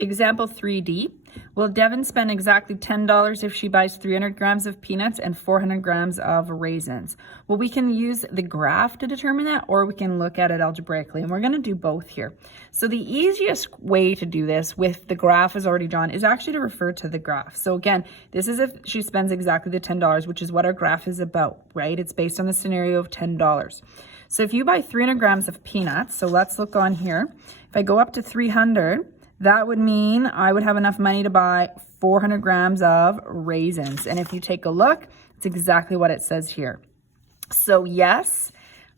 Example 3D. Will Devin spend exactly $10 if she buys 300 grams of peanuts and 400 grams of raisins? Well, we can use the graph to determine that, or we can look at it algebraically, and we're going to do both here. So the easiest way to do this with the graph is already drawn is actually to refer to the graph. So again, this is if she spends exactly the $10, which is what our graph is about, right? It's based on the scenario of $10. So if you buy 300 grams of peanuts, so let's look on here. If I go up to 300, that would mean I would have enough money to buy 400 grams of raisins. And if you take a look, it's exactly what it says here. So yes,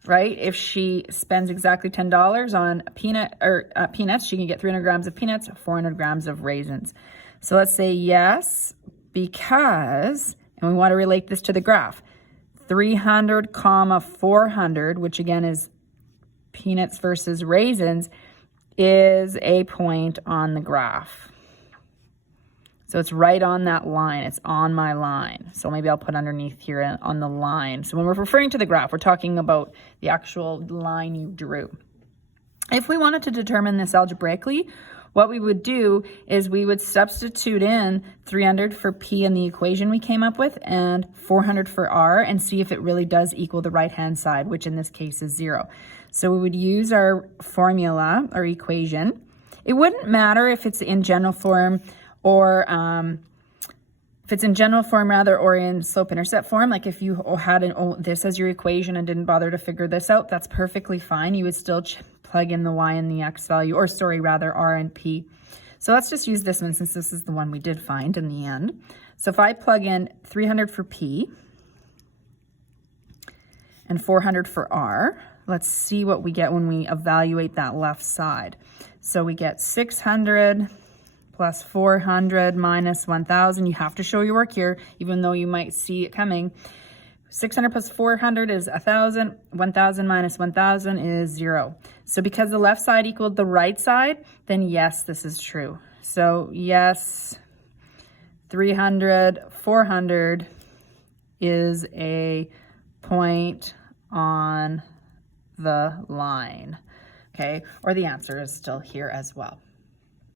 right, if she spends exactly $10 on peanuts, she can get 300 grams of peanuts, 400 grams of raisins. So let's say yes, because, and we want to relate this to the graph, 300 comma 400, which again is peanuts versus raisins, is a point on the graph. So it's right on that line. It's on my line. So maybe I'll put underneath here on the line. So when we're referring to the graph, we're talking about the actual line you drew. If we wanted to determine this algebraically, what we would do is we would substitute in 300 for P in the equation we came up with and 400 for R and see if it really does equal the right-hand side, which in this case is 0. So we would use our formula, our equation. It wouldn't matter if it's in general form or if it's in general form rather or in slope-intercept form. Like if you had this as your equation and didn't bother to figure this out, that's perfectly fine. You would still plug in the y and the x value, or sorry, rather r and p. So let's just use this one since this is the one we did find in the end. So if I plug in 300 for p and 400 for r, let's see what we get when we evaluate that left side. So we get 600 plus 400 minus 1,000. You have to show your work here, even though you might see it coming. 600 plus 400 is 1,000. 1,000 minus 1,000 is 0. So because the left side equaled the right side, then yes, this is true. So yes, 300, 400 is a point on the line, okay? Or the answer is still here as well.